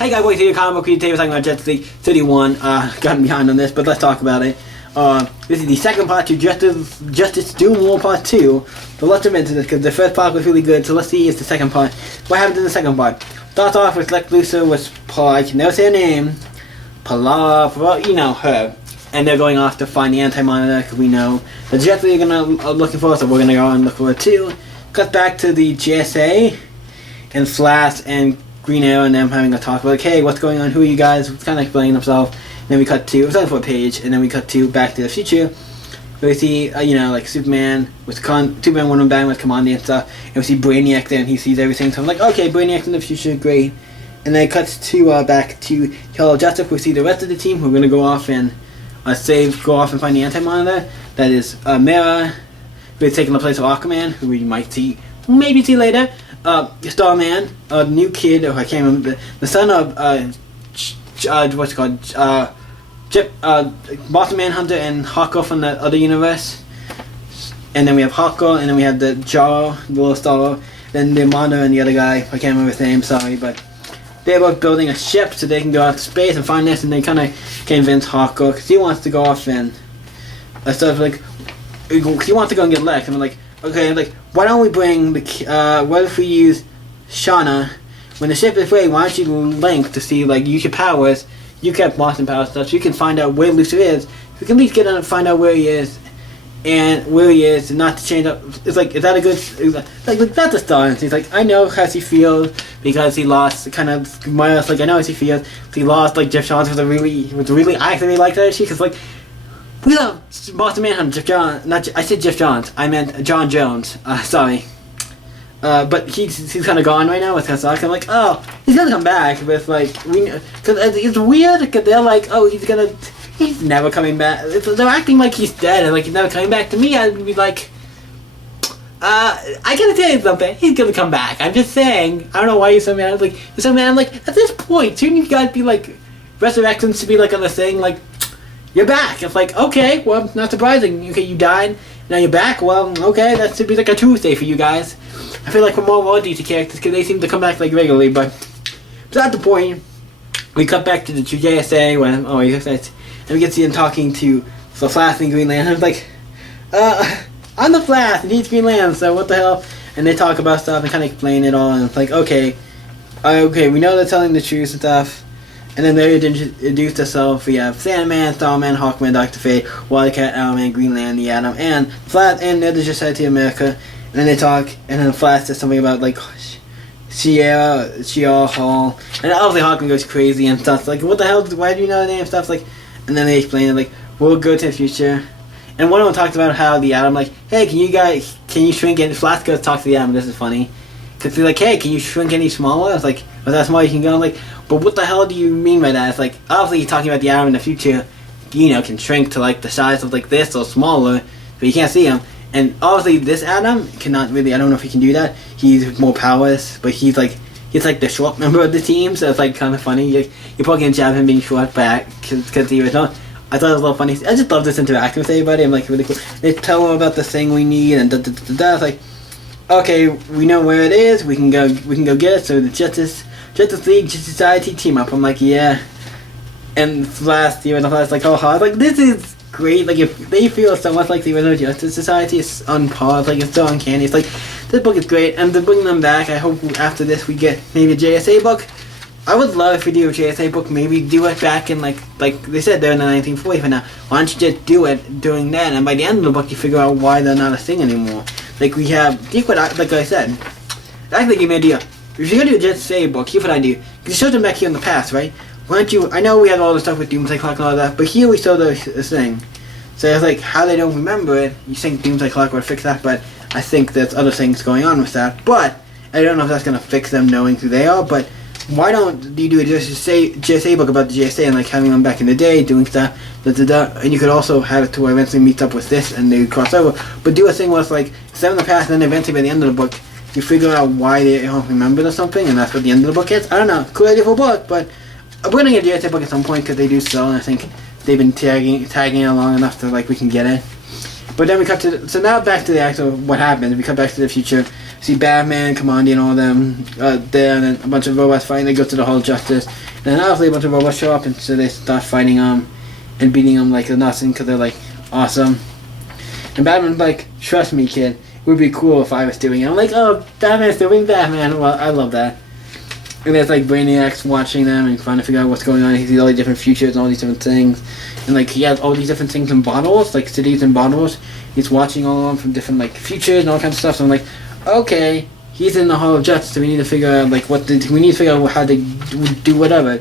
Hey guys, welcome to the comic book review. Today we're talking about JSA 31. Gotten behind on this, but let's talk about it. This is the second part to Justice Doom War Part 2. So let's jump into this because the first part was really good. So let's see if the second part. What happened in the second part? Starts off with Lex Luthor with I can never say her name. Well, you know her. And they're going off to find the Anti-Monitor because we know the JSA are looking for us, so we're gonna go and look for her too. Cut back to the JSA and Flash and Green Arrow and them having a talk about like, hey, what's going on? Who are you guys? Kind of explaining themselves. And then we cut to, it was only for a page, and then we cut to Back to the Future. Where we see, like Superman with Superman, Wonder Woman, Batman with Commander and stuff. And we see Brainiac there, and he sees everything. So I'm like, okay, Brainiac's in the future, great. And then it cuts to back to Hello Justice. We see the rest of the team who are going to go off and go off and find the Anti-Monitor. That is Mera, who's taking the place of Aquaman, who we might maybe see later. Starman, a new kid, I can't remember, the son of what's it called, Boston Manhunter and Hawkgirl from the other universe. And then we have Hawkgirl, and then we have the Jarro, the little star, then the Mondo and the other guy, I can't remember his name, sorry, but they're both building a ship so they can go out to space and find this, and they kind of convince Hawkgirl, because he wants to go off and stuff like, he wants to go and get Lex, and we're like, okay, like, why don't we bring the, what if we use Shauna, when the ship is ready, why don't you link to see, like, use your powers, you kept Boston power stuff, so you can find out where Luthor is, we can at least get on and find out where he is, and not to change up, it's like, is that a good, like that's a start, he's like, I know how he feels, because he lost, kind of, like, I know how he feels, he lost, like, Jeff Johns I actually really liked that, because, like, we love Boston Manhunter, Jeff Johns, I said Jeff Johns, I meant John Jones, sorry. But he's kind of gone right now with Kassak. I'm like, oh, he's gonna come back with, like, because it's weird, because they're like, oh, he's never coming back. They're acting like he's dead, and like he's never coming back. To me, I'd be like, I gotta tell you something, he's gonna come back. I'm just saying, I don't know why you're so mad. I'm like, at this point, shouldn't you guys be like, resurrection should be like on the thing, like, you're back. It's like, okay, well, not surprising. Okay, you died, now you're back. Well, okay, that should be like a Tuesday for you guys. I feel like we're more DC characters because they seem to come back like regularly, but at the point, we cut back to the JSA when and we get to see him talking to the Flash and Green Lantern. I'm like, I'm the Flash and he's Green Lantern, so what the hell? And they talk about stuff and kind of explain it all, and it's like, okay, we know they're telling the truth and stuff. And then they introduced themselves. We have Sandman, Starman, Hawkman, Dr. Fate, Wildcat, Owlman, Green Lantern, the Atom, and Flash, and they're just Society of America. And then they talk, and then Flash says something about, like, Sierra Hall. And obviously Hawkman goes crazy and stuff. Like, what the hell? Why do you know the name? Stuff like, and then they explain it, like, we'll go to the future. And one of them talks about how the Atom, like, hey, can you shrink it? Flash goes talk to the Atom. This is funny. Because they're like, hey, can you shrink any smaller? It's like, well, that small you can go. I'm like, but what the hell do you mean by that? It's like, obviously you're talking about the Atom in the future, can shrink to, like, the size of, like, this or smaller, but you can't see him. And obviously this Atom cannot really, I don't know if he can do that. He's more powerless, but he's like the short member of the team, so it's like kind of funny. You're probably going to jab him being short back, because he was not. I thought it was a little funny. I just love this interaction with everybody. I'm like, really cool. They tell him about the thing we need, and It's like, okay, we know where it is, we can go get it, so the Justice League, Justice Society team up. I'm like, yeah. And Flash, the original Flash, like, oh, like, this is great. Like, if they feel so much like the original Justice Society, it's on par. Like, it's so uncanny. It's like, this book is great, and to bring them back, I hope after this we get maybe a JSA book. I would love if we do a JSA book, maybe do it back in, like they said, they're in the 1940s, but now, why don't you just do it during that, and by the end of the book, you figure out why they're not a thing anymore. Like, we have, like I said, actually give me an idea. If you're gonna do a JSA book, here's what I do. Because it shows them back here in the past, right? Why don't you, I know we had all the stuff with Doomsday Clock and all that, but here we saw the thing. So it's like, how they don't remember it, you think Doomsday Clock would fix that, but I think there's other things going on with that. But, I don't know if that's gonna fix them knowing who they are, but why don't you do a JSA book about the JSA and like having them back in the day, doing stuff, and you could also have it to where eventually meets up with this and they cross over, but do a thing where it's like, set in the past and then eventually by the end of the book, you figure out why they don't remember or something, and that's what the end of the book is. I don't know, cool idea for a book, but we're gonna get a JSA book at some point because they do sell, and I think they've been tagging it along enough to like we can get it. But then we cut to so now back to the actual what happened. We cut back to the future. See Batman, Commandy, and all them there, and then a bunch of robots fighting. They go to the Hall of Justice, and then obviously a bunch of robots show up, and so they start fighting and beating them like nothing because they're like awesome. And Batman's like, trust me, kid, it would be cool if I was doing it. I'm like, oh, Batman's doing Batman. Well, I love that. And there's like Brainiac's watching them and trying to figure out what's going on. He sees all these different futures and all these different things. And like he has all these different things in bottles, like cities and bottles. He's watching all of them from different like futures and all kinds of stuff. So I'm like, okay, he's in the Hall of Justice, so we need to figure out like we need to figure out how to do whatever.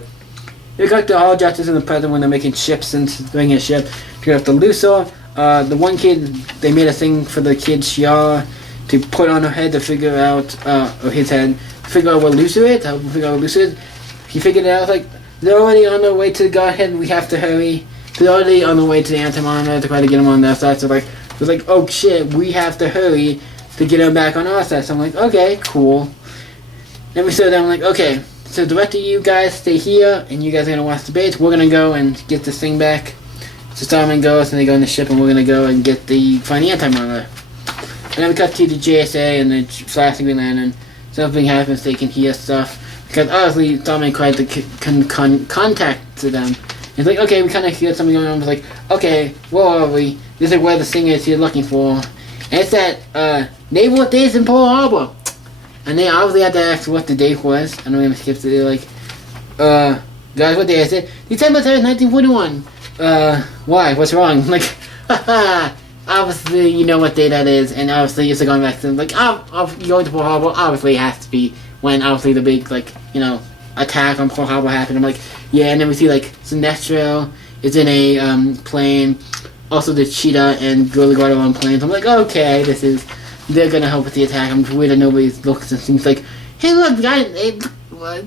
We got the Hall of Justice in the present when they're making ships and bringing a ship. Figure out the Luthor. The one kid, they made a thing for the kid Shiara to put on her head to figure out, or his head, figure out what Luthor is, how to figure out what Luthor is. He figured it out, like, they're already on their way to the Godhead, we have to hurry. They're already on the way to the Antimonitor to try to get him on their side, so like, it was like, oh shit, we have to hurry to get him back on our side. So I'm like, okay, cool. Then we started down, I'm like, okay, so the rest of you guys stay here, and you guys are going to watch the base. We're going to go and get this thing back. So Starman goes, and they go in the ship, and we're going to go and find the Antimonitor. And then we cut to the JSA, and the Flash and Green Lantern. Something happens, they can hear stuff. Because obviously, Starman tried to contact them. It's like, okay, we kind of hear something going on. It's like, okay, where are we? This is where the thing is you're looking for. And it's that, Naval Days in Pearl Harbor. And they obviously had to ask what the date was. I don't even skip it. They're like, guys, what day is it? December 3rd, 1941. Why? What's wrong? Like, haha. Obviously, you know what day that is. And obviously, it's going back to, like, going to Pearl Harbor. Obviously, it has to be when, obviously, the big, like, you know, attack on Pearl Harbor happened. I'm like, yeah. And then we see, like, Sinestro is in a, plane. Also, the Cheetah and Gorilla Guard are on planes. I'm like, okay, they're gonna help with the attack. I'm weird that nobody looks and seems like, hey, look, guys, hey,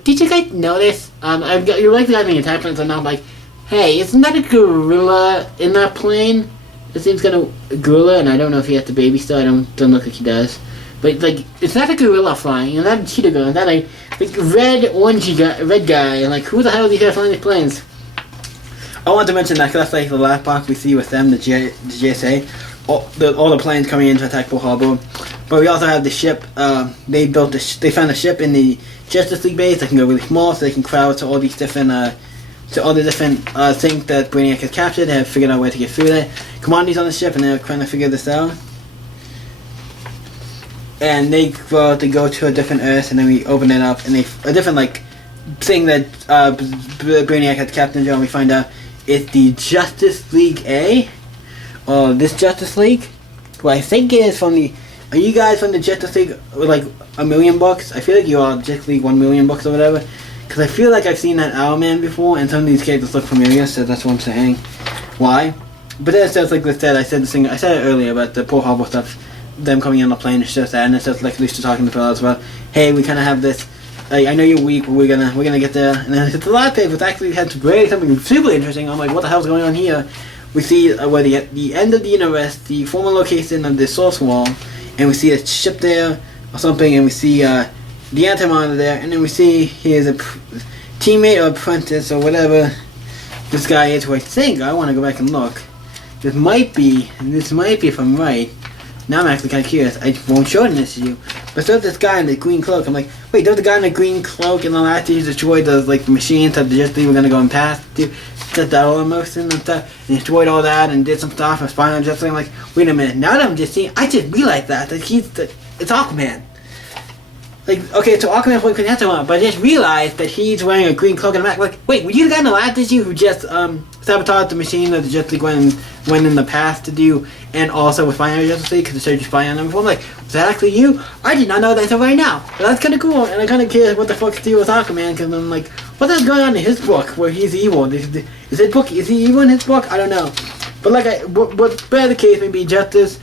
did you guys notice? You're like the guy in the attack plane, so now I'm like, hey, isn't that a gorilla in that plane? It seems kind of gorilla, and I don't know if he has the baby still. I don't look like he does. But like, it's not a gorilla flying, and not a cheetah gorilla, not a like red guy, and like, who the hell is he guys flying these planes? I want to mention that because that's like the last box we see with them, the JSA. All the planes coming in to attack Pearl Harbor. But we also have the ship. They found a ship in the Justice League base that can go really small, so they can crowd to all these different things that Brainiac has captured. They have figured out where to get through there. Commandy's on the ship, and they're trying to figure this out. And they go to a different Earth, and then we open it up, and a different like thing that Brainiac had captured, and we find out it's the Justice League A. This Justice League, who I think is from the. Are you guys from the Justice League with like a million books? I feel like you are Justice League 1 million books or whatever. Because I feel like I've seen that Owlman before, and some of these characters look familiar, so that's what I'm saying. Why? But then it says like this. I said it earlier about the Pearl Harbor stuff, them coming on the plane. It's just that, and it says like Lisa talking to fellas about, hey, we kind of have this. I know you're weak, but we're gonna get there. And then it's a lot of pages, which actually had something super interesting. I'm like, what the hell's going on here? We see where the end of the universe, the former location of the source wall, and we see a ship there or something, and we see the Antimonitor there, and then we see he is a teammate or apprentice or whatever this guy is. Who I want to go back and look. This might be if I'm right. Now I'm actually kind of curious. I won't show this to you. But there's this guy in the green cloak. I'm like, wait, there's the guy in the green cloak in the last he destroyed those like machines that just were gonna go and pass to set that all in motion and stuff, and destroyed all that and did some stuff and spying on Justice League. I'm like, wait a minute, now that I'm just seeing, I just realized that it's Aquaman. Like, okay, so Aquaman couldn't have one, but I just realized that he's wearing a green cloak and I'm like, wait, were you the guy in the last issue who just sabotaged the machine that the Justice League went in the past to do, and also was spying on Justice League because they started spying on them before? I'm like, was that actually you? I did not know that until right now. But that's kind of cool, and I'm kind of curious what the fuck to do with Aquaman, because I'm like, what is going on in his book where he's evil? Is he evil in his book? I don't know. But like, what's better the case may be, Justice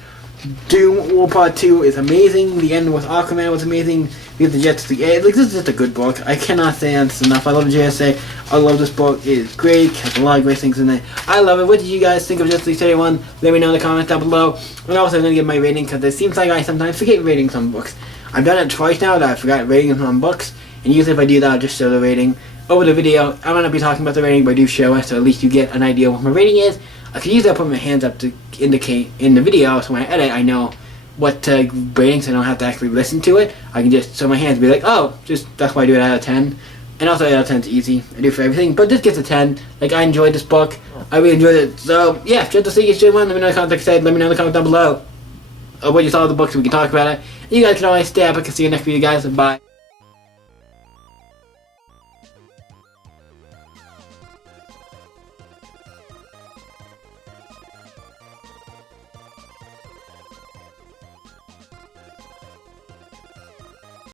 Doom War Part 2 is amazing. The end with Aquaman was amazing. We have the Justice League. Like, this is just a good book. I cannot say that's enough. I love JSA. I love this book. It is great. Has a lot of great things in it. I love it. What did you guys think of Justice League 31? Let me know in the comments down below. And also, I'm going to give my rating because it seems like I sometimes forget ratings on books. I've done it twice now that I forgot ratings on books. And usually if I do that, I'll just show the rating over the video. I'm going to be talking about the rating, but I do show it, so at least you get an idea of what my rating is. I can use that to put my hands up to indicate in the video, so when I edit, I know what grading, so I don't have to actually listen to it. I can just, so my hands be like, oh, just, that's why I do it out of 10. And also 8 out of 10 is easy. I do it for everything, but this gets a 10. Like, I enjoyed this book. I really enjoyed it. So, yeah, Justice League Issue 1, let me know in the comments, let me know in the comments down below what you thought of the book so we can talk about it. You guys can always stay up. I can see you next video, guys. Bye.